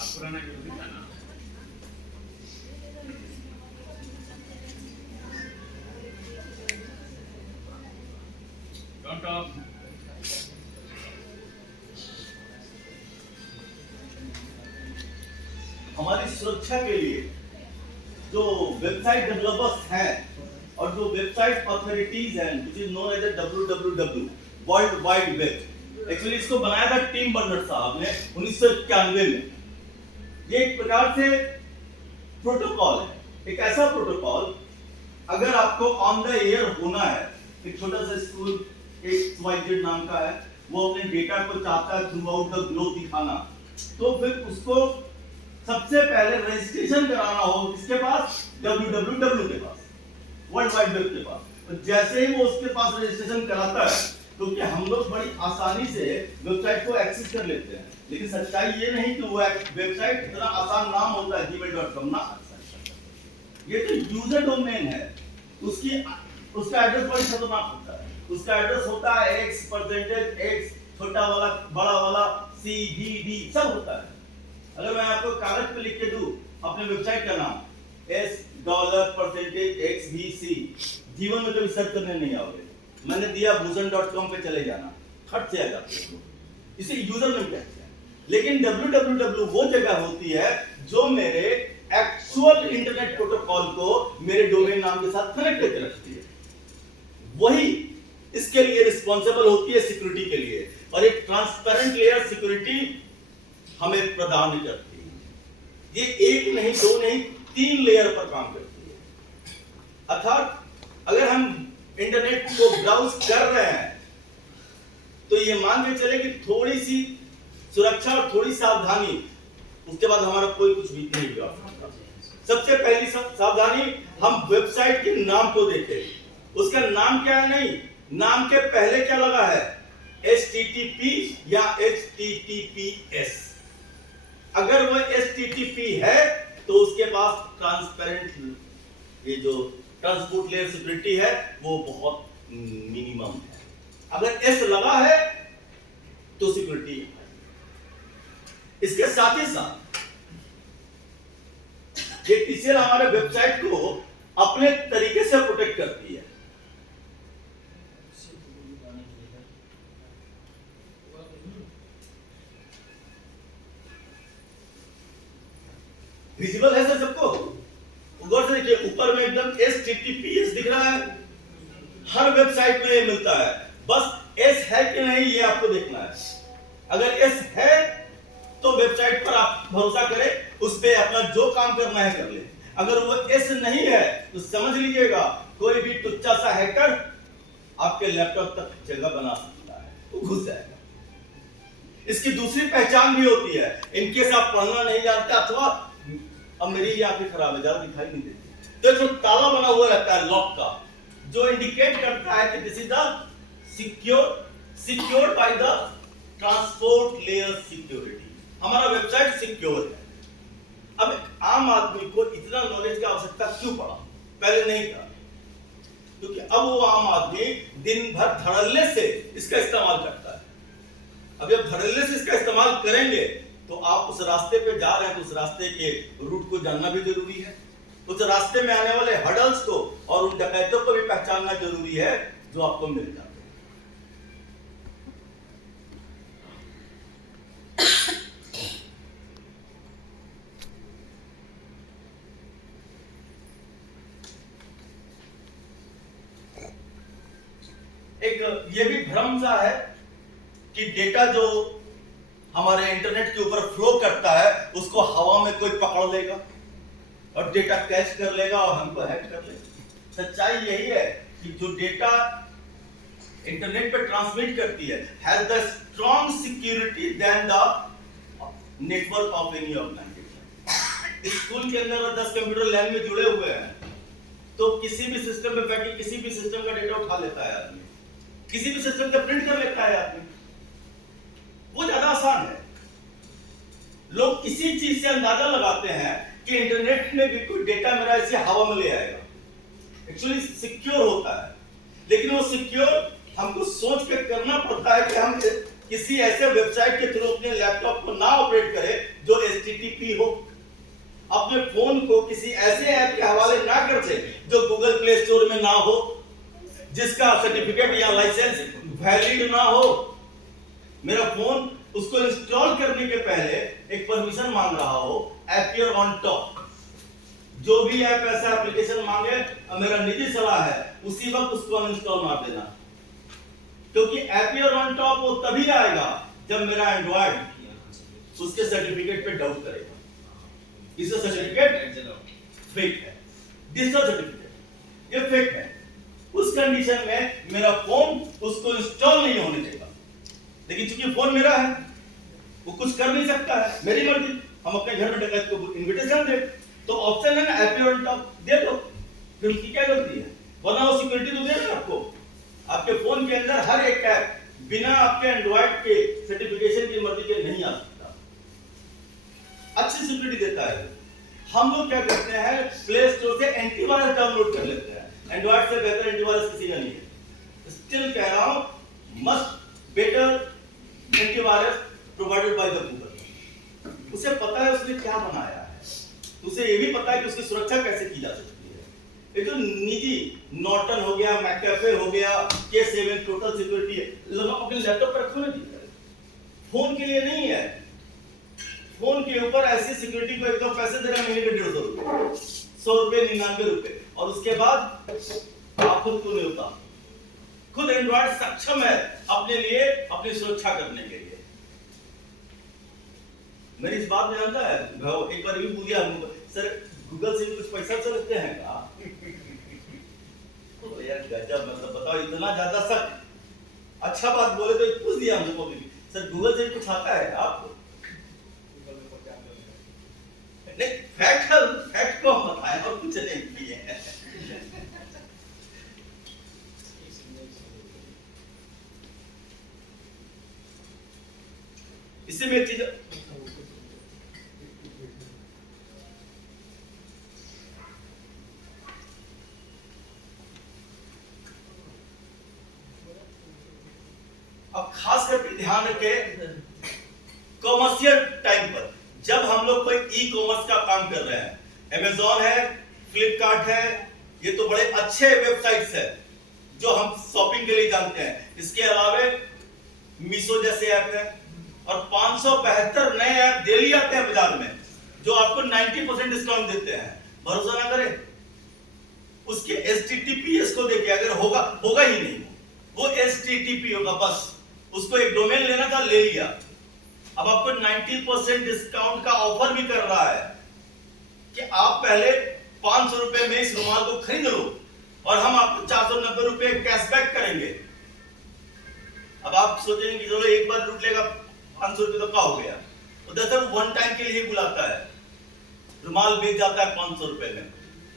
पुराना जो भी था ना, डोंट टॉक। हमारी सुरक्षा के लिए जो वेबसाइट डेवलपर्स हैं और जो वेबसाइट अथॉरिटीज हैं, which is known as WWW, world wide web, actually इसको बनाया था टिम बर्नर्स साहब ने 1991 में। ये एक प्रकार से प्रोटोकॉल है, एक ऐसा प्रोटोकॉल, अगर आपको ऑन द एयर होना है, एक छोटा सा स्कूल XYZ नाम का है, वो अपने डेटा को चाहता है थ्रू आउट द ग्लोब दिखाना, तो फिर उसको सबसे पहले रजिस्ट्रेशन कराना हो किसके पास? WWW के पास, वर्ल्ड वाइड वेब के पास। तो जैसे ही वो उसके पास रजिस्ट्रेशन कराता है तो क्या हम लोग बड़ी आसानी से वेबसाइट को एक्सेस कर लेते हैं, लेकिन सच्चाई ये नहीं कि वो वेबसाइट इतना आसान नाम होता है gmail.com ना, ये तो यूजर डोमेन है, उसका एड्रेस बड़ी खतरनाक होता है। उसका एड्रेस होता है x%x, छोटा वाला बड़ा वाला CVD सब होता है। अगर मैं आपको कागज पे लिख के दूं अपने वेबसाइट का नाम $%xvc, जीवन में कभी सर्च करने नहीं आओगे। मैंने दिया bhusan.com पे चले जाना, खट से आ जाते हो, इसे यूजर नेम कहते हैं। लेकिन www वो जगह होती है जो मेरे एक्चुअल इंटरनेट प्रोटोकॉल को मेरे डोमेन नाम के साथ कनेक्ट करके रखती है, वही इसके लिए रिस्पॉन्सिबल होती है सिक्योरिटी के लिए, और एक ट्रांसपेरेंट लेयर सिक्योरिटी हमें प्रदान करती है। ये एक नहीं, दो नहीं, 3 लेयर पर काम करती है। अर्थात अगर हम इंटरनेट को ब्राउज कर रहे हैं तो ये मान के चले कि थोड़ी सी सुरक्षा और थोड़ी सावधानी, उसके बाद हमारा कोई कुछ भी नहीं बिगाड़ सकता। सबसे पहली सावधानी, हम वेबसाइट के नाम को देखें। उसका नाम क्या है? नहीं, नाम के पहले क्या लगा है? HTTP या HTTPS। अगर वो HTTP है तो उसके पास ट्रांसपेरेंट, ये जो ट्रांसपोर्ट लेयर सिक्योरिटी है वो बहुत मिनिमम है। अगर S लगा है तो सिक्योरिटी है। इसके साथ ही साथ ये TCL हमारे वेबसाइट को अपने तरीके से प्रोटेक्ट करती है। विजिबल है सर सबको? गौर से देखिए, ऊपर में एकदम HTTPS दिख रहा है, हर वेबसाइट में ये मिलता है। बस S है कि नहीं ये आपको देखना है। अगर S है तो वेबसाइट पर आप भरोसा करें, उस पे अपना जो काम करना है कर ले। अगर वो S नहीं है तो समझ लीजिएगा कोई भी टुच्चा सा हैकर आपके लैपटॉप तक जगह बना सकता है, वो घुस जाएगा। इसकी दूसरी पहचान भी होती है, इनकेस आप पढ़ना नहीं जानते, अथवा अब मेरी आंखें खराब है, ज्यादा दिखाई नहीं देती, तो एक ताला बना हुआ रहता है लॉक का, जो इंडिकेट करता है कि this is the secured by the transport layer security. हमारा वेबसाइट सिक्योर है। अब आम आदमी को इतना नॉलेज की आवश्यकता क्यों पड़ा? पहले नहीं था, क्योंकि अब वो आम आदमी दिन भर धड़ल्ले से इसका इस्तेमाल करता है। अब जब धड़ल्ले से इसका इस्तेमाल करेंगे तो आप उस रास्ते पे जा रहे हैं तो उस रास्ते के रूट को जानना भी जरूरी है, उस रास्ते में आने वाले हर्डल्स को और उन डकैतों को भी पहचानना जरूरी है जो आपको मिल जाते हैं। एक ये भी भ्रम सा है कि डेटा जो हमारे इंटरनेट के ऊपर फ्लो करता है उसको हवा में कोई पकड़ लेगा और डेटा कैच कर लेगा और हमको हैक कर लेगा। सच्चाई यही है कि जो डेटा इंटरनेट पे ट्रांसमिट करती है has the strong security than the network of any organisation. School के अंदर 10 कंप्यूटर लैन में जुड़े हुए हैं तो किसी भी सिस्टम में बैठ के किसी भी सिस्टम का डेटा उठा लेता है आदमी, किसी भी सिस्टम का प्रिंट कर लेता है आदमी, वो ज्यादा आसान है। लोग इसी चीज से अंदाजा लगाते हैं कि इंटरनेट में भी कोई डेटा मेरा ऐसे हवा में ले आएगा, एक्चुअली सिक्योर होता है, लेकिन वो सिक्योर हमको सोच के करना पड़ता है कि हम किसी ऐसे वेबसाइट के थ्रू अपने लैपटॉप को ना ऑपरेट करें जो HTTP फोन को किसी ऐसे ऐप के हवाले ना कर दे जो गूगल प्ले स्टोर में ना हो, जिसका सर्टिफिकेट या लाइसेंस वैलिड ना हो। मेरा फोन उसको इंस्टॉल करने के पहले एक परमिशन मांग रहा हो, अपीयर ऑन टॉप। जो भी ऐप ऐसा एप्लीकेशन मांगे, मेरा निजी सलाह है उसी वक्त उसको अनइंस्टॉल मार देना, क्योंकि अपीयर ऑन टॉप वो तभी आएगा जब मेरा एंड्रॉइड उसके सर्टिफिकेट पे डाउट करेगा। इसका सर्टिफिकेट फेक है, डिजिटल सर्टिफिकेट ये फेक है। उस कंडीशन में मेरा फोन उसको इंस्टॉल नहीं होने देगा। लेकिन चूंकि फोन मेरा है, वो कुछ कर नहीं सकता है, मेरी मर्जी। हम अपने घर में डकैत को इनविटेशन दे तो ऑप्शन है ना अपीयर ऑन टॉप, दे दो, फिर उसकी क्या गलती है? वरना वो सिक्योरिटी तो दे रहा है आपको। आपके फोन के अंदर हर एक ऐप बिना आपके एंड्रॉइड के सर्टिफिकेशन की मर्जी के नहीं आ सकता, अच्छी सिक्योरिटी देता है। हम लोग क्या करते हैं, प्ले स्टोर से एंटीवायरस डाउनलोड कर लेते हैं। एंड्रॉइड से बेहतर एंटीवायरस किसी का नहीं है। स्टिल कह रहा हूं, must better antivirus provided by the Google. उसे पता है उसने क्या बनाया है, उसे ये भी पता है कि उसकी सुरक्षा कैसे की जा सकती है। ये जो निजी नॉर्टन हो गया, मैकएफे हो गया, K7 टोटल सिक्योरिटी है, लोग अपने लैपटॉप पर रखो ना जी, फोन के लिए नहीं है। फोन के ऊपर ऐसी सिक्योरिटी को एकदम पैसे दे रहे हैं, महीने के 150 रुपए, 100 रुपए, 99 रुपए, और उसके बाद आप खुद को नहीं होता। खुद एंड्रॉइड सक्षम है अपने लिए अपनी सुरक्षा करने के लिए। मेरी इस बात में जानता है, एक बार भी पूछा सर गूगल से कुछ पैसा चलते हैं क्या? तो यार गजब, मतलब बताओ, इतना ज्यादा सच अच्छा बात बोले तो पूछ दिया हमको भी, सर गूगल से कुछ आता है आपको? नहीं, फैक्ट को बताया और कुछ नहीं किए हैं। इससे में एक चीज अब खास करके ध्यान रखें, कॉमर्शियल टाइम पर जब हम लोग कोई ई कॉमर्स का काम कर रहे हैं, अमेज़न है, फ्लिपकार्ट है, ये तो बड़े अच्छे वेबसाइट्स है जो हम शॉपिंग के लिए जानते हैं। इसके अलावा मीशो जैसे ऐप है और 572 नए ऐप डेली आते हैं बाजार में जो आपको 90% डिस्काउंट देते हैं। भरोसा ना करें, उसके HTTPS को देखिए, अगर होगा ही नहीं, वो HTTP होगा बस। उसको एक डोमेन लेना था, ले लिया। अब आपको 90% डिस्काउंट का ऑफर भी कर रहा है कि आप पहले 500 रुपए में इस रुमाल को खरीद लो और हम आपको 490 रुपए कैशबैक करेंगे। अब आप सोचेंगे चलो एक बार लूट लेगा 500 रुपए तो क्या हो गया? तो दरअसल वन टाइम के लिए बुलाता है, रुमाल बेच जाता है 500 रुपए में।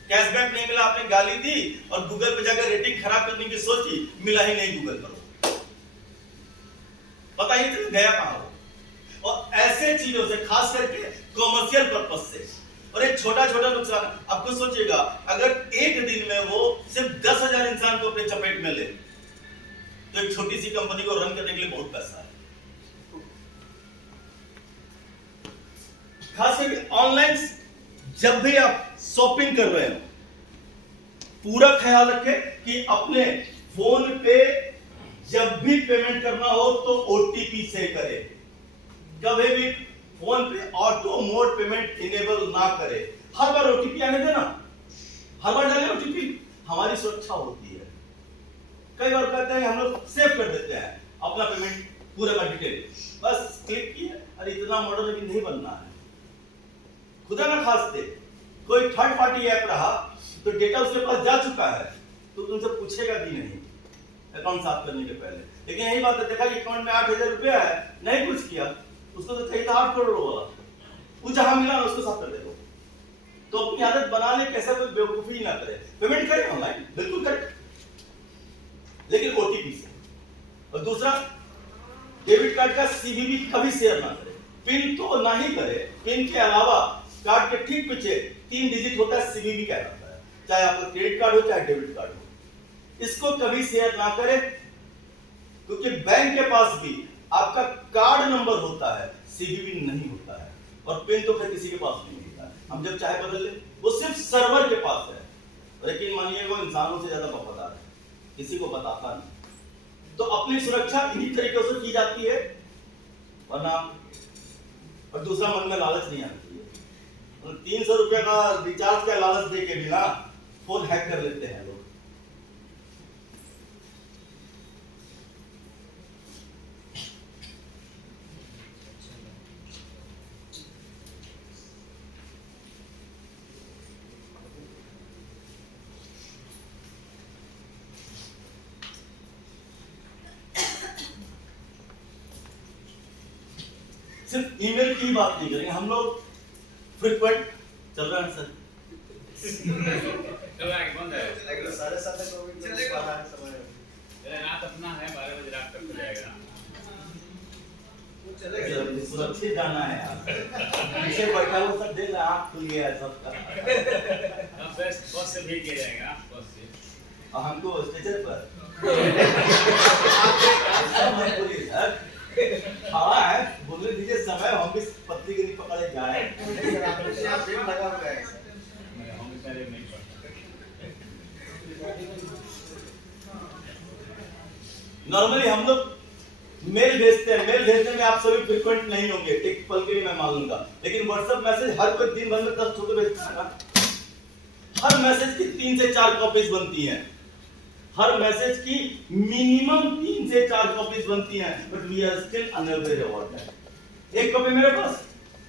कैशबैक नहीं मिला, आपने गाली दी और गूगल पे जाकर रेटिंग खराब करने की सोची, मिला ही नहीं गूगल पर, पता ही नहीं गया कहां हो। और ऐसे चीजों से, खास करके कॉमर्शियल पर्पस से, और एक छोटा छोटा नुकसान, आप खुद सोचिएगा अगर एक दिन में वो सिर्फ 10,000 इंसान को अपने चपेट में ले तो एक छोटी सी कंपनी को रन करने के लिए बहुत पैसा है। खास करके ऑनलाइन जब भी आप शॉपिंग कर रहे हो, पूरा ख्याल रखें कि अपने फोन पे जब भी पेमेंट करना हो तो OTP से करें। कभी भी फोन पे ऑटो मोड पेमेंट इनेबल ना करें। हर बार OTP आने देना, हर बार डालें OTP, हमारी सुरक्षा होती है। कई बार कहते हैं हम लोग सेव कर देते हैं अपना पेमेंट पूरा का डिटेल, बस क्लिक किया, अरे इतना मॉडर्न भी नहीं बनना है। खुदा ना खास्ते कोई थर्ड पार्टी ऐप रहा तो डेटा उसके पास जा चुका है तो तुमसे पूछेगा भी नहीं अकाउंट साफ करने के पहले। लेकिन यही बात है, देखा कि अकाउंट में 8,000 रुपया है, नहीं कुछ किया, उसको तो चाहिए था 8 करोड़ वाला, वो जहां मिला ना उसको साफ कर दे दो। तो अपनी आदत बना ले, कैसा कोई बेवकूफी ना करे, पेमेंट करें ऑनलाइन, बिल्कुल करें, लेकिन OTP से। और दूसरा, डेबिट कार्ड का CVV कभी शेयर ना करें, पिन तो ना ही करे। पिन के अलावा कार्ड के ठीक पीछे 3 डिजिट होता है, CVV कहलाता है, चाहे आपका क्रेडिट कार्ड हो चाहे डेबिट कार्ड हो। इसको कभी शेयर ना करें, क्योंकि बैंक के पास भी आपका कार्ड नंबर होता है, CVV नहीं होता है, और पिन तो फिर किसी के पास नहीं होता है। हम जब चाहे बदल ले, वो सिर्फ सर्वर के पास है। लेकिन मानिए वो इंसानों से ज्यादा वफादार है, किसी को बताता नहीं। तो अपनी सुरक्षा इन्हीं तरीकों से की जाती है, वरना और दूसरा मन में लालच नहीं आना चाहिए। 300 रुपए का रिचार्ज का लालच दे के भी ना फोन हैक कर लेते हैं लोग। सिर्फ ईमेल की ही बात नहीं करेंगे हम लोग, फ्रीक्वेंट चल रहा है सर। रात अपना है 12 बजे रात तक जाएगा। सुरक्षित जाना है यार, पीछे बैठा हुआ सब देख रहा, आँख खुल गया है सबका। बस से भेज दिया जाएगा, बस से। और हमको स्टेशन पर खड़ा है, बोलने दीजिए समय, हम भी पत्नी के लिए पकड़े जाए। नॉर्मली हम लोग मेल भेजते हैं, मेल भेजने में आप सभी फ्रीक्वेंट नहीं होंगे, एक पल के लिए मैं मान लूंगा, लेकिन व्हाट्सएप मैसेज हर कोई दिन भर में 10 छोटे भेजता है ना। हर मैसेज की 3 से 4 कॉपीज बनती हैं, हर मैसेज की मिनिमम 3 से 4 कॉपीज बनती हैं, but we are still unaware about that. एक कॉपी मेरे पास,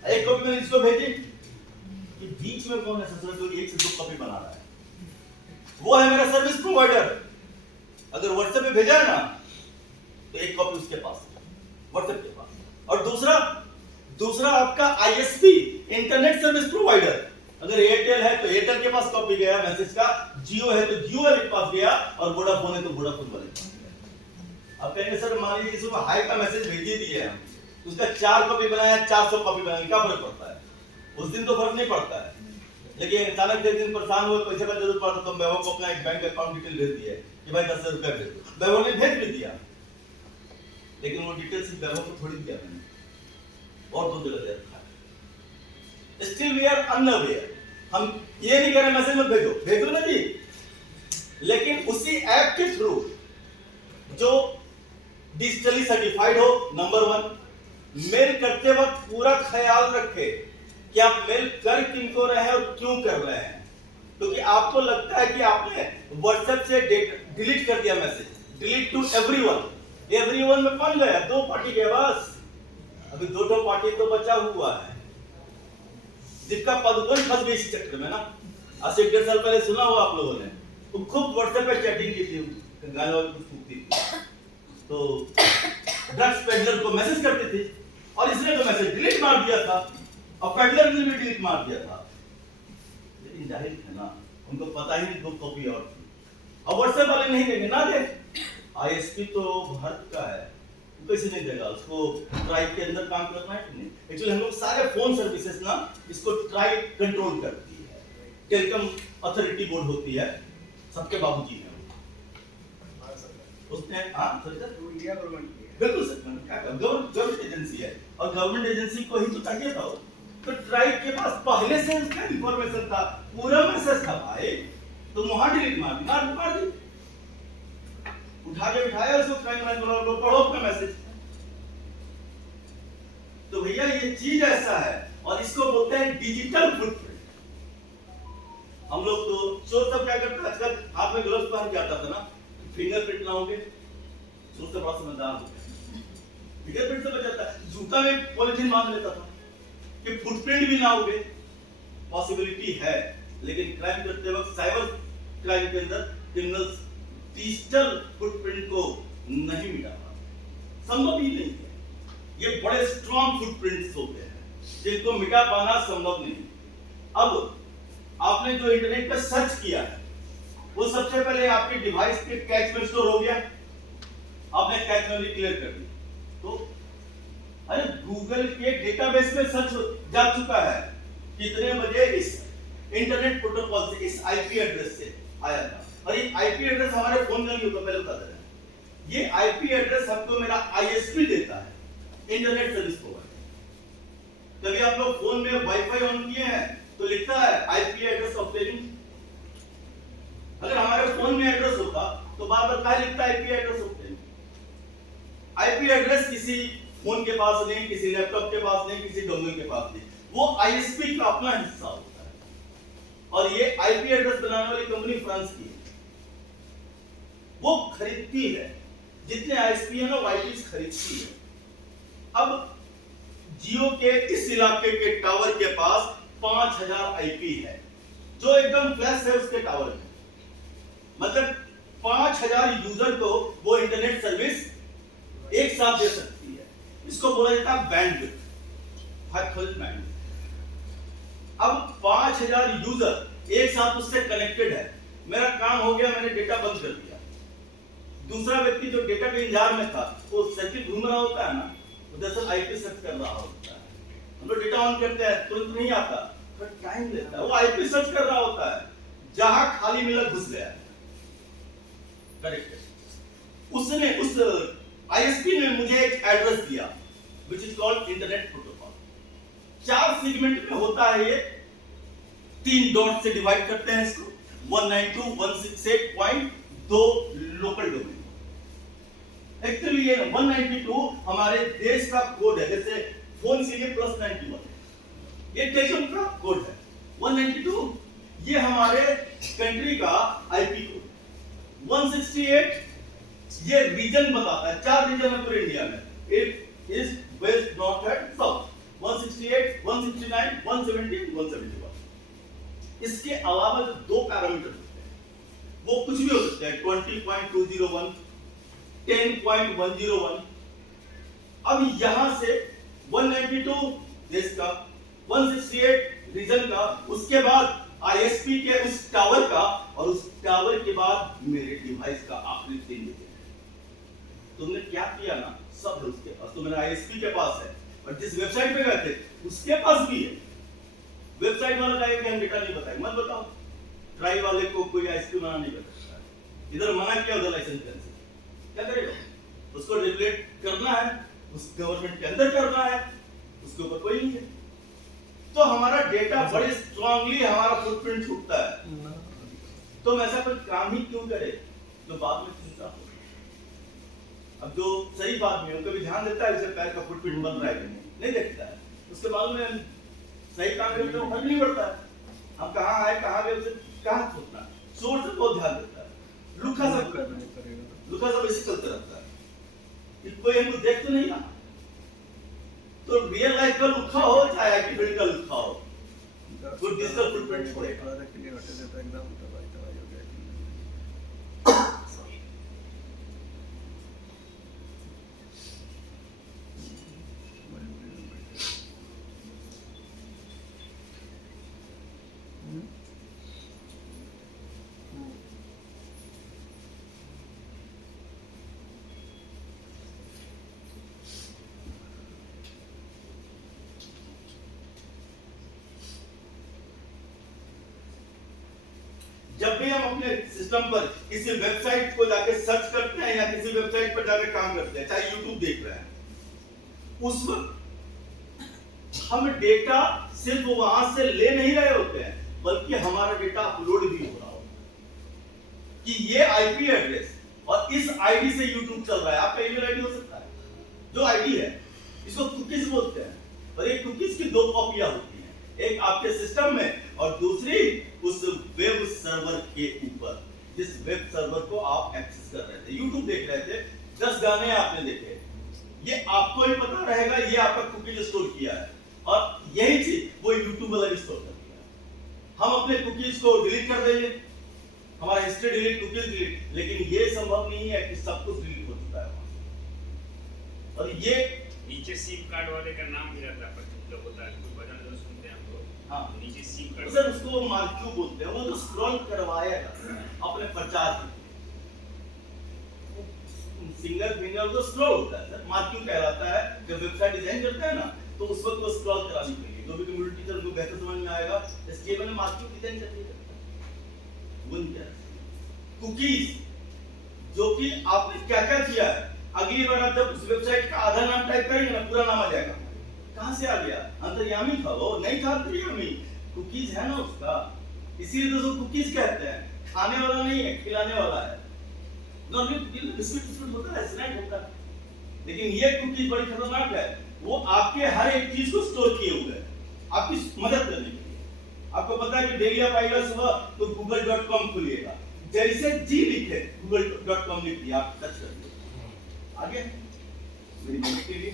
एक कॉपी मैंने इसको भेजी, कि बीच में कौन है ससुर जो 1 से 2 कॉपी बना रहा है, वो है मेरा सर्विस प्रोवाइडर। अगर व्हाट्सएप पे भेजा है ना तो एक कॉपी उसके पास है, व्हाट्सएप के पास। और दूसरा आपका आईएसपी, इंटरनेट सर्विस प्रोवाइडर। अगर एयरटेल है तो एयरटेल के पास कॉपी गया मैसेज का, जियो है तो जियो वाले के पास गया, और वोडाफोन है तो वोडाफोन वाले के पास गया। अब कहेंगे सर मान लीजिए इसको हाई का मैसेज भेज ही दिए हम, उसका 4 कॉपी बनाया, 400 कॉपी बनाया, क्या फर्क पड़ता है? उस दिन तो फर्क नहीं पड़ता है, लेकिन अचानक एक दिन परेशान हुए, पैसे का जरूरत पड़ा तो मैं को अपना एक बैंक अकाउंट डिटेल भेज दिया कि भाई 10,000 रुपया भेज दो। वैभव ने भेज भी दिया, लेकिन वो डिटेल सिर्फ वैभव को थोड़ी दिया मैंने, और 2 जगह दे रखा है। Still we are unaware. हम ये नहीं कह रहे मैसेज मत भेजो ना जी, लेकिन उसी ऐप के थ्रू जो डिजिटली सर्टिफाइड हो, नंबर 1, मेल करते वक्त पूरा ख्याल रखे कि आप मेल कर किनको रहे हैं और क्यों कर रहे हैं। क्योंकि आपको लगता है कि आपने व्हाट्सएप से डिलीट कर दिया मैसेज, डिलीट टू एवरीवन में कौन गया? 2 पार्टी के बस, अभी 2 पार्टी तो बचा हुआ है, जिसका पदकोन फंस गई इस चक्कर में ना। आज से 1.5 साल पहले सुना हुआ आप लोगों ने, वो खूब व्हाट्सएप पे चैटिंग की थी, गाना फूकती थी, तो ड्रग्स पेडलर को मैसेज करती थी, और इसने तो मैसेज डिलीट मार दिया था, और पेडलर ने भी डिलीट मार दिया था। लेकिन जाहिर है ना, उनको पता ही नहीं 2 कॉपी और थी, और व्हाट्सएप वाले नहीं देंगे ना दे। आईएसपी तो भारत का है, कैसे नहीं देगा? उसको ट्राइब के अंदर काम करना है कि नहीं? एक्चुअली हम लोग सारे फोन सर्विसेज ना इसको ट्राइब कंट्रोल करती है, टेलीकॉम अथॉरिटी बोर्ड होती है, सबके बाबूजी हैं उसने। हाँ सर, इंडिया गवर्नमेंट की है, बिल्कुल सर, गवर्नमेंट एजेंसी है, और गवर्नमेंट एजेंसी को ही तो चाहिए था। तो ट्राइब के पास पहले से उसका इंफॉर्मेशन था, पूरा मैसेज था भाई, तो वहां डिलीट मार दी, उठा के बिठाया उसको, पढ़ो अपना मैसेज। तो भैया ये चीज ऐसा है, और इसको बोलते हैं डिजिटल फुटप्रिंट। हम लोग तो चोर सब क्या करते हैं आजकल, हाथ में ग्लव्स पहन के आता था ना, फिंगरप्रिंट लाओगे, चोर से बड़ा समझदार हो गया, फिंगरप्रिंट से बचाता है। जूता में पॉलिथीन बांध लेता था कि फुटप्रिंट भी ना होगे, पॉसिबिलिटी है, लेकिन क्राइम करते वक्त, साइबर क्राइम के अंदर क्रिमिनल्स डिजिटल फुटप्रिंट को नहीं मिटा पाते, संभव ही नहीं है। ये बड़े स्ट्रॉन्ग फुटप्रिंट्स होते हैं जिनको मिटा पाना संभव नहीं। अब आपने जो इंटरनेट पर सर्च किया है वो सबसे पहले आपके डिवाइस के कैच में स्टोर हो गया, आपने कैच मेमोरी क्लियर कर दी, तो अरे गूगल के डेटाबेस में सर्च जा चुका है कितने बजे इस इंटरनेट प्रोटोकॉल से, इस आईपी एड्रेस से आया था। और ये आईपी एड्रेस हमारे फोन में नहीं होता, पहले बता दे रहे हैं। ये आईपी एड्रेस हमको मेरा आईएसपी देता है, इंटरनेट सर्विस प्रोवाइडर। कभी आप लोग फोन में वाईफाई ऑन किए हैं तो लिखता है आईपी एड्रेस ऑब्टेनिंग। अगर हमारे फोन में एड्रेस होता तो बार बार क्या लिखता है IP address obtaining. IP address किसी फोन के पास नहीं, किसी लैपटॉप के पास नहीं, किसी डोंगल के पास नहीं, वो आईएसपी का अपना हिस्सा होता है। और ये आईपी एड्रेस बनाने वाली कंपनी फ्रांस की है, वो खरीदती है जितने आईएसपी है ना वो आईपी खरीदती है। अब जियो के इस इलाके के टावर के पास 5000 आईपी है जो एकदम फ्लैश है उसके टावर में, मतलब 5000 यूजर को वो इंटरनेट सर्विस एक साथ दे सकती है। इसको बोला जाता है बैंडविड्थ, हाई क्वालिटी बैंडविड्थ। अब 5000 यूजर एक साथ उससे कनेक्टेड है, मेरा काम हो गया, मैंने डेटा बंद कर दिया। दूसरा व्यक्ति जो डेटा के इंतजार में था वो सर्किट घूम रहा होता है ना, दरअसल आईपी सर्च कर रहा होता है। हम लोग डेटा ऑन करते हैं तुरंत नहीं आता, थोड़ा टाइम लेता है, वो आईपी सर्च कर रहा होता है, जहां खाली मिला घुस गया। करेक्ट। उसने उस आईएसपी ने मुझे एक एड्रेस दिया which is called internet protocol. 4 segment में होता है ये, 3 डॉट से डिवाइड करते हैं इसको, 192.168.2 लोकल डोमेन। एक्चुअली ये 192 हमारे देश का कोड है, जैसे फोन के लिए +91 ये टेलीकॉम का कोड है। 192 ये हमारे कंट्री का आईपी कोड। 168 ये रीजन बताता है, 4 रीजन है पूरे इंडिया में, east, west, north and south. 168, 169, 170, 171। इसके अलावा जो 2 पैरामीटर होते हैं वो कुछ भी हो सकते हैं, 20.201, 10.101। अब यहां से 192 देश का, 168 रीजन का, उसके बाद आईएसपी के उस टावर का, और उस टावर के बाद मेरे डिवाइस का आखिरी 3 डिजिट। तुमने क्या किया ना, सब है उसके पास। तो मेरा आईएसपी के पास है और जिस वेबसाइट पे गए थे उसके पास भी है। वेबसाइट वाला कहेगा कि हम डेटा नहीं बताएंगे, मत बताओ। ट्राई वाले को कोई आईएसपी मना नहीं कर सकता है। इधर मना किया, उधर लाइसेंस कैंसिल। क्या करेगा? उसको रेगुलेट करना है, उस गवर्नमेंट के अंदर करना है, उसके ऊपर कोई नहीं है। तो हमारा डेटा बड़े स्ट्रांगली हमारा फुटप्रिंट छूटता है। तो हम ऐसा कोई काम ही क्यों करे जो बाद में चिंता हो। अब जो सही आदमी है उनको भी ध्यान देता है, जैसे पैर का फुटप्रिंट बन रहा है नहीं देखता है, उसके बाद में सही काम करते हो फर्क नहीं पड़ता है। हम कहाँ आए, कहाँ गए, उसे कहाँ सोचना, सोच से बहुत ध्यान देता है। लुका सब ऐसे चलते रहता है कि कोई हमको देख तो नहीं रहा। तो रियल लाइफ का लुका हो चाहे आईटी फील्ड का लुका हो, तो डिजिटल फुटप्रिंट छोड़ेगा। जब भी हम अपने सिस्टम पर किसी वेबसाइट को जाके सर्च करते हैं या किसी वेबसाइट पर जाके काम करते हैं, चाहे यूट्यूब देख रहे हैं, उस वक्त हम डेटा सिर्फ वहां से ले नहीं रहे होते हैं, बल्कि हमारा डेटा अपलोड भी हो रहा होता है कि ये आईपी एड्रेस और इस आईडी से यूट्यूब चल रहा है। आपका ईमेल आईडी हो सकता है, जो आईडी है इसको कुकीज बोलते हैं, और ये कुकीज की 2 कॉपियां होती हैं, एक आपके सिस्टम में और दूसरी उस वेब सर्वर के ऊपर, जिस वेब सर्वर को आप एक्सेस कर रहे थे। यूट्यूब देख रहे थे, 10 गाने आपने देखे, ये आपको ही पता रहेगा ये आपका कुकीज स्टोर किया है, और यही चीज वो यूट्यूब वाला भी स्टोर कर दिया है। हम अपने कुकीज को डिलीट कर देंगे, हमारा हिस्ट्री डिलीट, कुकीज डिलीट, लेकिन ये संभव नहीं है कि सब कुछ डिलीट हो चुका है। और ये नीचे सिम कार्ड वाले का नाम भी रहता है, मतलब होता है कोई भजन जो सुनते हैं हम लोग, हाँ नीचे सिम कार्ड, सर उसको मार्क्यू बोलते हैं, वो तो स्क्रॉल करवाया जाता है अपने प्रचार के, सिंगल फिंगर तो स्क्रॉल होता है सर, मार्क्यू कहलाता है। जब वेबसाइट डिजाइन करते हैं ना तो उस वक्त वो स्क्रॉल करानी पड़ेगी, जो भी कम्युनिटी टीचर को बेहतर समझ में आएगा, एचटीएमएल में मार्क्यू डिजाइन करनी है। वो क्या कुकीज, जो कि आपने क्या क्या किया है, अगली बार आप जब उस वेबसाइट का आधा नाम टाइप करेंगे ना, पूरा नाम आ जाएगा। कहां से आ गया? अंतर्यामी था वो, नहीं था अंतर्यामी, कुकीज है ना उसका, इसीलिए तो उसको कुकीज कहते हैं। खाने वाला नहीं है, खिलाने वाला है। नॉर्मली बिस्किट बिस्कुट होता है, स्नैक होता है, लेकिन ये कुकीज बड़ी खतरनाक है। वो आपके हर एक चीज को स्टोर किए हुए है आपकी मदद करने के लिए। आपको पता है कि डेली आप आइएगा सुबह तो google.com खुलिएगा, जैसे जी लिखे google.com लिख दिया, आप टच कर दिए आगे मेरी मदद के लिए।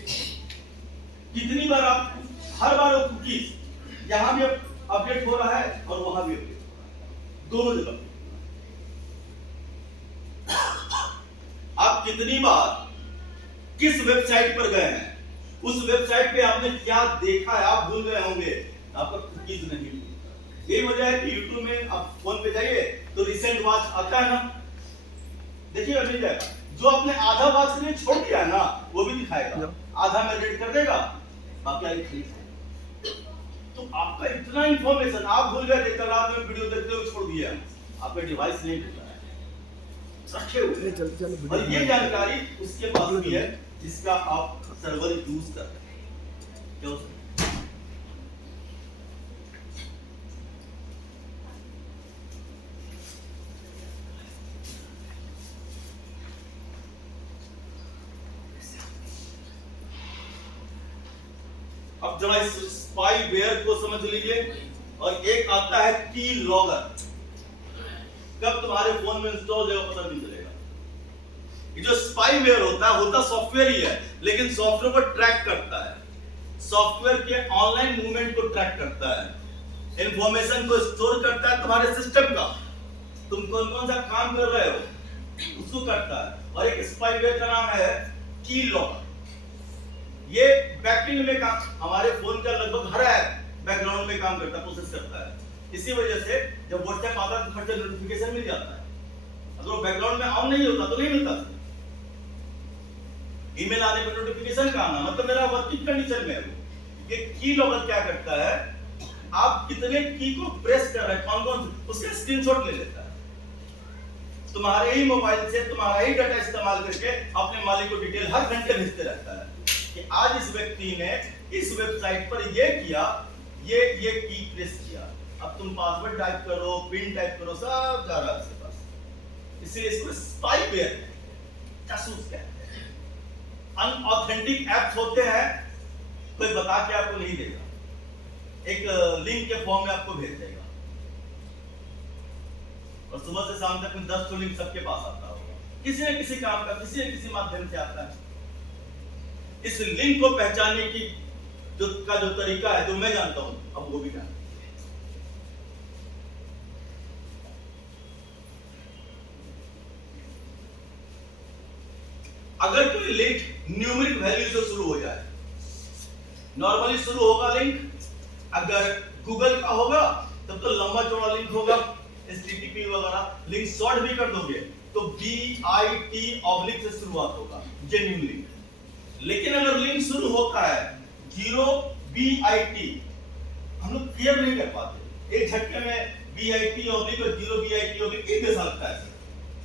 कितनी बार आप हर बार वो कुकीज यहां भी अपडेट हो रहा है और वहां भी अपडेट हो रहा है, दोनों जगह। आप कितनी बार किस वेबसाइट पर गए हैं, उस वेबसाइट पे आपने क्या देखा है, आप भूल गए होंगे, आपका कुकीज नहीं भूलता। ये वजह है कि YouTube में आप फोन पे जाइए तो रिसेंट वॉच आता है ना, देखिएगा मिल जाएगा। जो आपने आधा वॉच के लिए छोड़ दिया है ना, वो भी दिखाएगा, आधा में रेड कर देगा, बाकी आगे खाली। तो आपका इतना इंफॉर्मेशन आप भूल गए, कल रात में वीडियो देखते हुए छोड़ दिया, आपका डिवाइस नहीं खुला है, रखे हुए। और ये जानकारी उसके पास भी है जिसका आप सर्वर यूज कर रहे हैं। क्या हो सकता है? अब जरा इस स्पाईवेयर को समझ लीजिए। और एक आता है की लॉगर, कब तुम्हारे फोन में इंस्टॉल होगा पता नहीं चलेगा। ये जो स्पाईवेयर होता सॉफ्टवेयर ही है, लेकिन सॉफ्टवेयर को ट्रैक करता है, सॉफ्टवेयर के ऑनलाइन मूवमेंट को ट्रैक करता है, इंफॉर्मेशन को स्टोर करता है तुम्हारे सिस्टम का, तुम कौन कौन सा काम कर रहे हो उसको करता है। और एक स्पाईवेयर का नाम है की लॉगर। ये बैकएंड में काम, हमारे फोन का लगभग हर ऐप बैकग्राउंड में काम करता है, प्रोसेस करता है। इसी वजह से जब व्हाट्सएप आता है तो फट से नोटिफिकेशन मिल जाता है, अगर वो बैकग्राउंड में ऑन नहीं होता तो नहीं मिलता। ईमेल आने पर नोटिफिकेशन का आना मतलब मेरा वर्किंग कंडीशन में है वो। ये की लॉगर क्या करता है, आप कितने की को प्रेस कर रहे हैं, कौन कौन उसका स्क्रीनशॉट ले लेता है, तुम्हारे ही मोबाइल से तुम्हारा ही डाटा इस्तेमाल करके अपने मालिक को डिटेल हर घंटे भेजते रहता है कि आज इस व्यक्ति ने इस वेबसाइट पर ये किया, ये की प्रेस किया। अब तुम पासवर्ड टाइप करो, पिन टाइप करो, सब जा रहा है उसके पास। इसलिए इसको स्पाईवेयर जासूस कहते हैं। अनऑथेंटिक एप्स होते हैं, कोई बता के आपको नहीं देगा, एक लिंक के फॉर्म में आपको भेज देगा और सुबह से शाम तक 10 लिंक सबके पास आता होगा, किसी न किसी काम का, किसी न किसी माध्यम से आता है। इस लिंक को पहचानने की जो तरीका है, जो मैं जानता हूं, अब वो भी जानता हूं। अगर कोई लिंक न्यूमेरिक वैल्यू से शुरू हो जाए, नॉर्मली शुरू होगा लिंक, अगर गूगल का होगा तब तो लंबा चौड़ा लिंक होगा, HTTP वगैरह। लिंक शॉर्ट भी कर दोगे तो BIT से शुरुआत होगा, जेन्युइन लिंक। लेकिन अगर लिंक शुरू होता है 0BIT, हम लोग क्लियर नहीं कर पाते, एक झटके में BIT और 0BIT एक जैसा लगता है,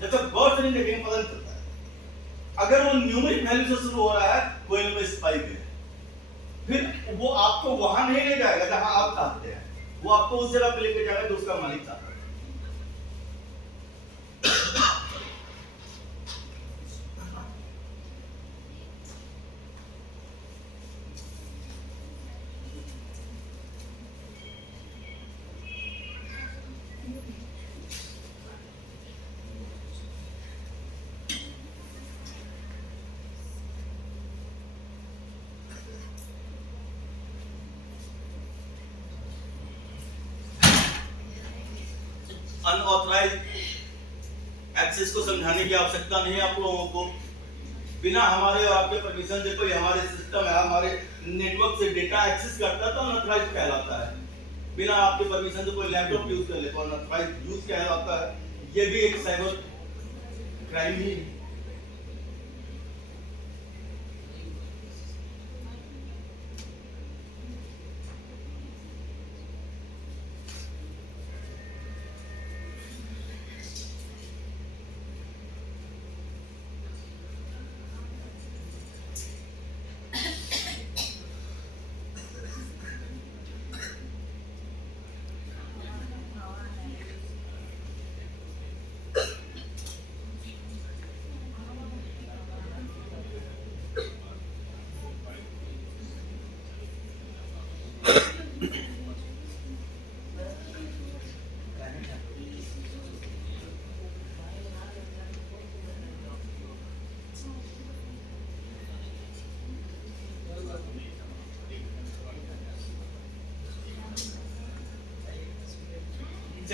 जब तक गौर से नहीं देखेंगे पता नहीं चलता है। अगर वो न्यूमेरिक वैल्यू से शुरू हो रहा है, कोई ना कोई स्पाईवेयर, फिर वो आपको वहां नहीं ले जाएगा जहां आप चाहते हैं, वो आपको उस जगह पे लेके जाएगा जो उसका मालिक चाहता है। अनऑथराइज एक्सेस को समझाने की आवश्यकता नहीं है आप लोगों को। बिना हमारे और आपके परमिशन से कोई हमारे सिस्टम है, हमारे नेटवर्क से डेटा एक्सेस करता है तो अनऑथराइज कहलाता है। बिना आपके परमिशन से कोई लैपटॉप यूज कर ले तो अनऑथराइज यूज कहलाता है। ये भी एक साइबर क्राइम ही है।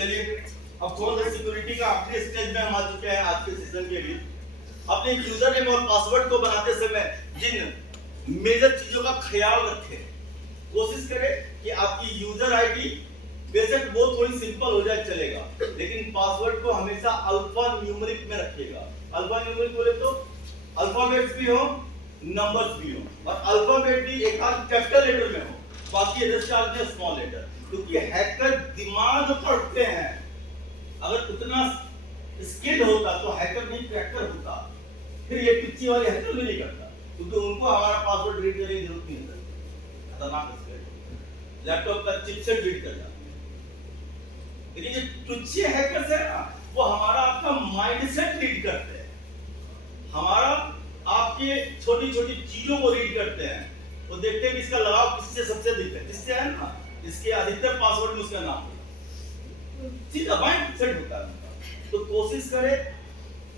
चलिए अब थोड़ा सा सिक्योरिटी का आखिरी स्टेज में हम आ चुके हैं आज के सेशन के भी। अपने यूजर नेम और पासवर्ड को बनाते समय जिन मेजर चीजों का ख्याल रखें, कोशिश करें कि आपकी यूजर आईडी बेशक वो थोड़ी सिंपल हो जाए चलेगा, लेकिन पासवर्ड को हमेशा अल्फा न्यूमेरिक में रखिएगा। अल्फा न्यूमेरिक बोले तो अल्फाबेट्स भी हो, नंबर्स भी हो, और अल्फाबेट भी एक आध कैपिटल लेटर में हो, बाकी रेस्ट आर में स्मॉल लेटर। क्योंकि हैकर दिमाग पढ़ते हैं, अगर उतना स्किल होता तो हैकर नहीं क्रैकर होता। फिर ये पिच्ची वाले हैकर भी नहीं करता, क्योंकि उनको हमारा पासवर्ड रीड करने की जरूरत नहीं है। खतरनाक स्किल, लैपटॉप का चिपसेट रीड कर जाता है। लेकिन ये टुच्चे हैकर्स है ना, वो हमारा आपका माइंडसेट रीड करते हैं, हमारा आपके छोटी छोटी चीजों को रीड करते हैं। वो देखते हैं कि इसका लगाव किससे सबसे अधिक है, जिससे है ना इसके अधिकतर पासवर्ड में उसका नाम है, सीधा माइंड सेट होता है उनका। तो कोशिश करें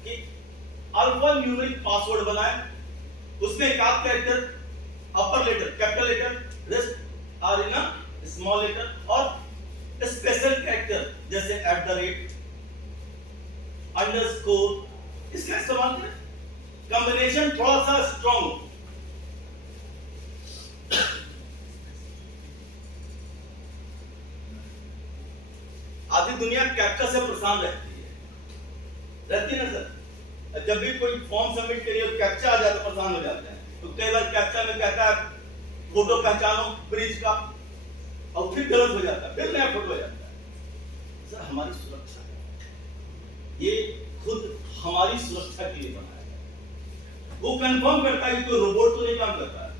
कि अल्फा न्यूमेरिक पासवर्ड बनाएं, उसमें एक आध character upper letter capital letter, rest are in small letter, और स्पेशल कैरेक्टर जैसे @ अंडरस्कोर, इसका इस्तेमाल करें। कॉम्बिनेशन थोड़ा सा स्ट्रॉन्ग हो। आधी दुनिया कैप्चा से परेशान रहती है ना सर। जब भी कोई फॉर्म सबमिट करिए और कैप्चा आ जाए तो परेशान हो जाते हैं। तो कई बार कैप्चा में कहता है फोटो पहचानो ब्रिज का, और फिर गलत हो जाता है, फिर नया फोटो हो जाता है। सर हमारी सुरक्षा है, ये खुद हमारी सुरक्षा के लिए बनाया है। वो कंफर्म करता है कि कोई रोबोट तो नहीं काम करता है।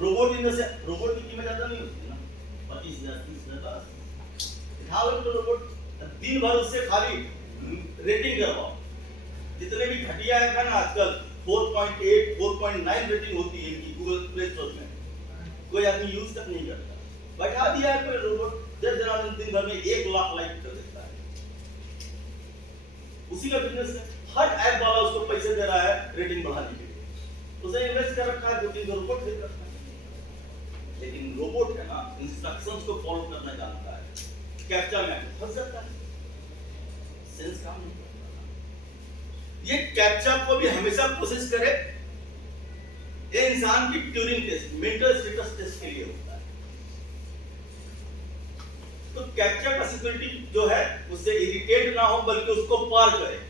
रोबोट इन से रोबोट की कीमत ज्यादा नहीं होती ना, 25,000 30,000 तो रोबोट दिन भर उससे खाली रेटिंग करवाओ। जितने भी घटिया है ना आजकल 4.8 4.9 रेटिंग होती है इनकी गूगल प्ले स्टोर में, कोई आदमी यूज तक नहीं करता। बैठा दिया है कोई रोबोट, जब जनाब दिन भर में 1 लाख लाइक कर देता है। उसी का बिजनेस है, हर ऐप वाला उसको पैसे दे रहा है रेटिंग बढ़ाने के लिए। उसे इन्वेस्ट कर रखा है, 2-3 रोबोट खरीद रखा है। लेकिन रोबोट है ना इंस्ट्रक्शंस को फॉलो करना जानता है, कैप्चा में फंस जाता है, सेंस काम नहीं करता। ये कैप्चा को भी हमेशा कोशिश करे, ये इंसान की Turing test, mental status test के लिए होता है। तो कैप्चा का सिक्योरिटी जो है उससे इरिटेट ना हो, बल्कि उसको पार करे।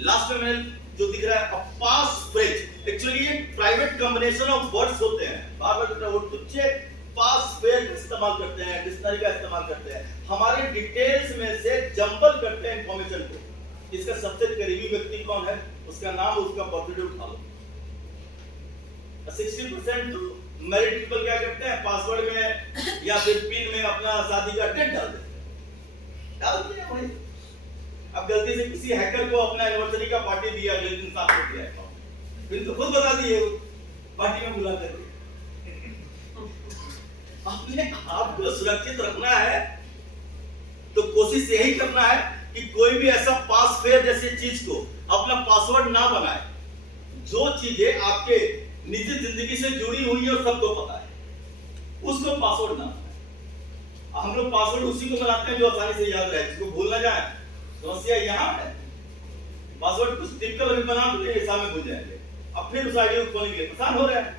लास्ट में मैंने जो दिख रहा है पास फ्रेज, एक्चुअली ये प्राइवेट कॉम्बिनेशन ऑफ वर्ड्स होते हैं। बार-बार वो तुच्चे पास फ्रेज का इस्तेमाल करते हैं, डिक्शनरी का इस्तेमाल करते हैं, हमारे डिटेल्स में से जंबल करते हैं इंफॉर्मेशन को। इसका सबसे करीबी व्यक्ति कौन है, उसका नाम, उसका बर्थडे उठा लो। 60% तो मैरिड पीपल क्या करते हैं, पासवर्ड में या फिर पिन में अपना शादी का डेट डाल देते हैं भाई। अब गलती से किसी हैकर को अपना एनिवर्सरी का पार्टी दिया, अगले दिन साफ कर दिया अकाउंट, फिर तो खुद बता दिए पार्टी में बुला कर। अपने आप को सुरक्षित रखना है तो कोशिश यही करना है कि कोई भी ऐसा पास फेयर जैसी चीज को अपना पासवर्ड ना बनाए। जो चीजें आपके निजी जिंदगी से जुड़ी हुई है और सबको पता है, उसको पासवर्ड ना बनाए। हम लोग पासवर्ड उसी को बनाते हैं जो आसानी से याद रहे, जिसको भूल ना जाए। समस्या यहाँ है, पासवर्ड कुछ टिपिकल अभी बना तो ये सामने भूल जाएंगे, अब फिर उस आईडी को खोलने के लिए परेशान हो रहे हैं।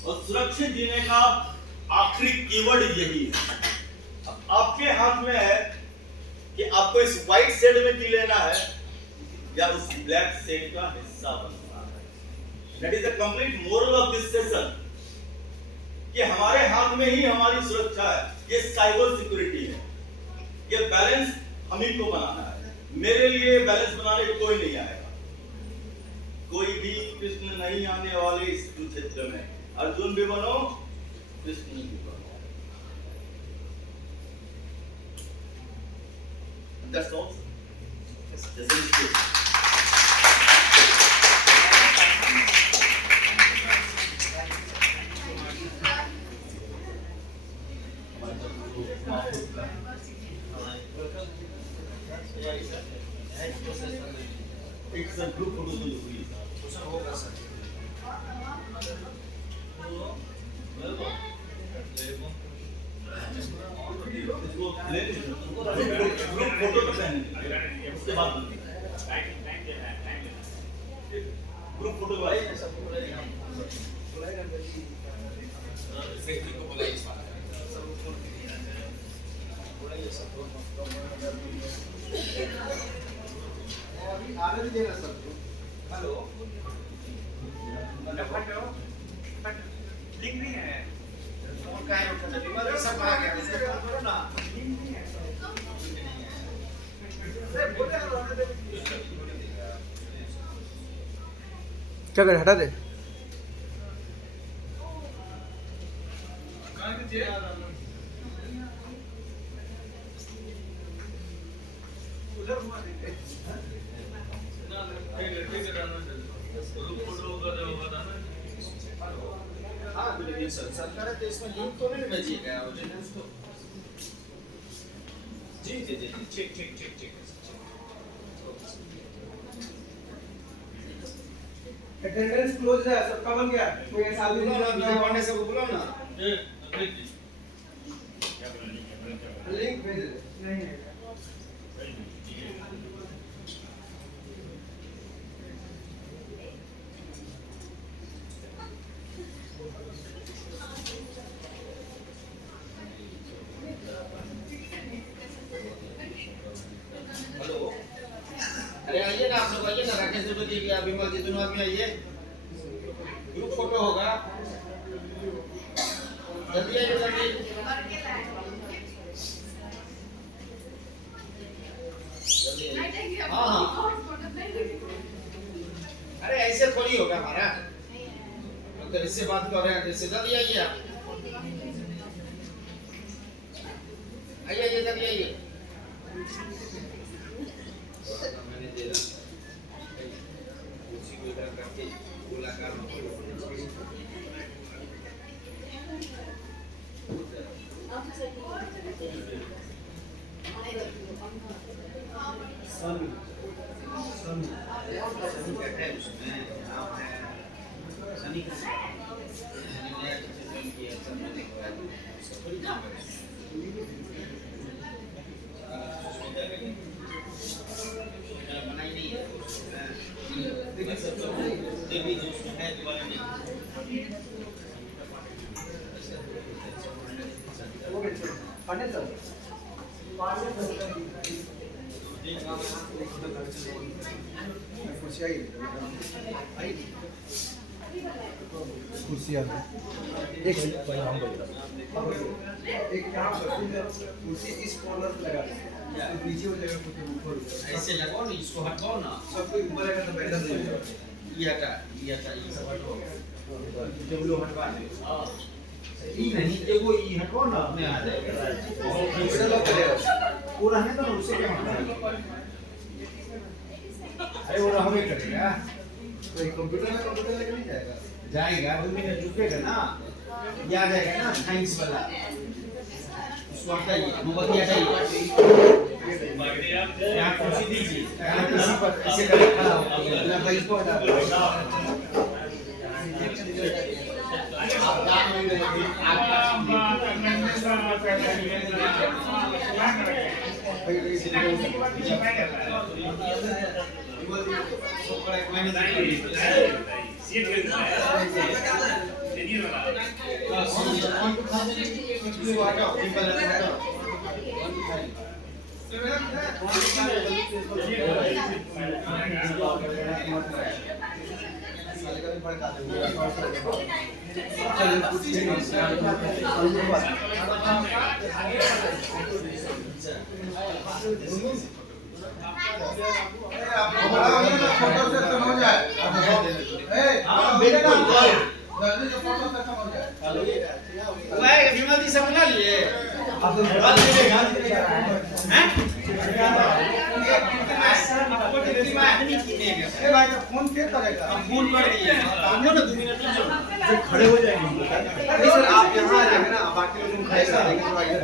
और सुरक्षित जीने का आखिरी कीवर्ड यही है। अब आपके हाथ में है कि आपको इस व्हाइट शेड में जी लेना है या उस ब्लैक शेड का हिस्सा बनना है। That is the complete moral of this session, कि हमारे हाथ में ही हमारी सुरक्षा है। ये साइबर सिक्योरिटी है, ये बैलेंस हम ही को बनाना है। मेरे लिए बैलेंस बनाने को कोई नहीं आएगा, कोई भी कृष्ण नहीं आने वाले इस क्षेत्र में। अर्जुन भी बनो, कृष्ण भी बनो। That's all. एक सर ग्रुप फोटो तो हुई सर होगा सर। इसको ले ग्रुप फोटो तो पहने उसके बाद ग्रुप फोटो के बाद सेक्रेटरी को बुलाइए सर। बुलाइए सर। आने दीजिए ना सर। हेलो। लिंक नहीं है और क्या है उठा चलिए मतलब सब आ गया वैसे करो ना। सर बोले यार आने दे। क्या कर हटा दे कहाँ कीजिए? उधर घुमा दीजिए। हाँ बिल्कुल सर सरकार है तो इसमें लिंक तो नहीं भेजिएगा ऑर्डिनेंस तो जी जी जी ठीक ठीक ठीक ठीक अटेंडेंस क्लोज है सबका बन गया कोई ऐसा आदमी बुलाओ ना विजय पांडे से बुलाओ ना लिंक भेज दे नहीं है हेलो अरे आइए ना आप लोग आइए ना राकेश जी की विमल जी दोनों आदमी आइए ग्रुप फोटो होगा जल्दी आइए जल्दी जल्दी आइए हाँ हाँ अरे ऐसे थोड़ी होगा हमारा तो इससे बात कर रहे हैं जैसे जल्दी आइए आप आइए आइए जल्दी आइए मैंने दे रहा उसी को इधर करके गोलाकार में सन सन सनी कहते हैं उसमें नाम है सनी का सनी ने अच्छे से किया सब मैंने सब थोड़ी नाम है बनाई नहीं है देखिए सब तो देवी जो उसमें है दोबारा नहीं पांडे सर कुर्सी आई कुर्सी आ एक एक काम करते कुर्सी इस कॉर्नर पे लगा नीचे हो जाएगा कुछ ऊपर ऐसे लगाओ ना इसको हटाओ ना सब कोई ऊपर आएगा तो बेहतर नहीं होगा ये हटा ये सब हटाओ जब लोग हटवा दे ई नहीं एगो ई हटाओ ना अपने आ जाएगा दूसरा लोग करेगा वो रहने दो ना उससे क्या मतलब अरे वो हमें करेगा तो कंप्यूटर लेके नहीं जाएगा जाएगा 2 मिनट रुकेगा ना ये आ जाएगा ना थैंक्स वाला उसको हटाइए मोबाइल हटाइए यहाँ कुर्सी दीजिए यहाँ कुर्सी पर ऐसे करके खड़ा हो भाई इसको हटा आप काम नहीं करेंगे विमल जी से बुला लिए फोन पे करेगा फोन कर दिए ना 2 मिनट खड़े हो जाएंगे नहीं सर आप यहाँ आ जाएंगे ना बाकी लोग खड़े कर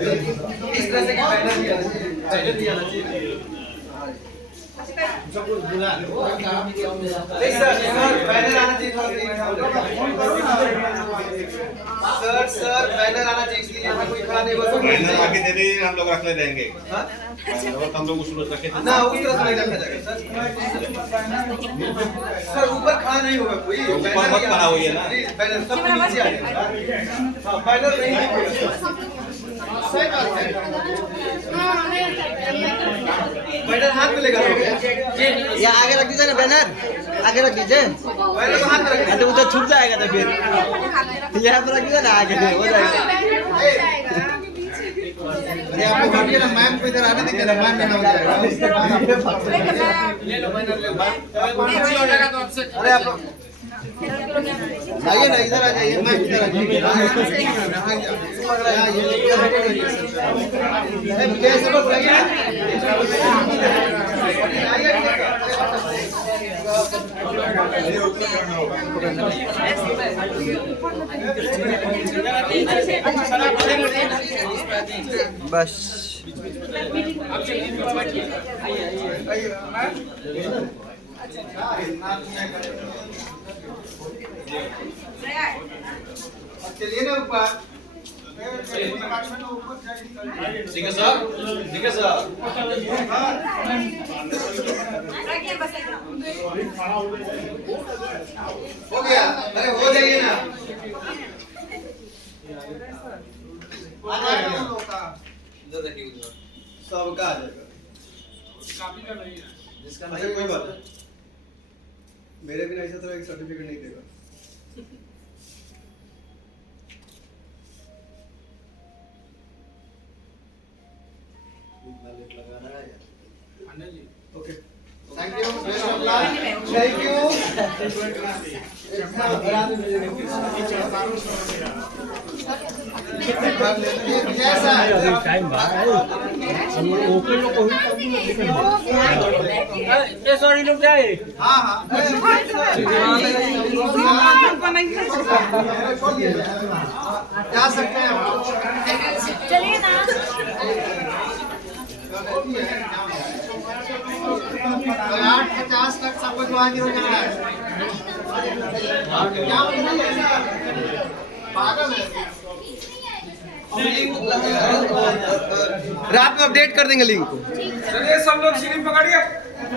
देंगे पहले दिया ना चाहिए। सबको बुला लो। नहीं सर, बैनर आना चाहिए था। सर बैनर आना चाहिए, इसलिए यहाँ कोई खड़ा नहीं हुआ। बैनर आगे दे दीजिए, हम लोग रख ले देंगे। हाँ? और हम लोग उस रोज रखे थे ना उस तरह से नहीं रखा जाएगा सर ऊपर खड़ा नहीं होगा कोई। ऊपर मत खड़ा होइए ना। बैनर सब नीचे आ जाएगा। हाँ बैनर नहीं होगा। सही बात है। बैनर हाथ में लेकर या आगे रख दीजिए ना बैनर, आगे रख दीजिए। बैनर को हाथ में रखिए। तो उधर छूट जाएगा तो फिर यहाँ पर रख दीजिए ना, आगे हो जाएगा। अरे आपको हटिए ना, मैम को इधर आने दीजिए ना, मैम में ना हो जाएगा। ले लो बैनर ले लो। अरे आप लोग आइए ना, इधर आ जाइए, मैम इधर आ जाइए। कैसे लोग लगे ना? बस चलिए ना ऊपर। ठीक है सर, ठीक है सर। हो गया, अरे हो जाइए ना। इधर देखिए, उधर सबका आ जाएगा। जिसका नहीं कोई बात नहीं। मेरे बिना ऐसा तो एक सर्टिफिकेट नहीं देगा। Okay, thank you, best of luck, thank you. कैसा टाइम भाई ओके लोग ये सॉरी लोग जाए। हाँ हाँ जा सकते हैं आप। चलिए ना। 8:50 तक सबको आगे हो जाना है। क्या पागल है। रात में अपडेट कर देंगे लिंक को। चलिए सब लोग सीढ़ी पकड़िए।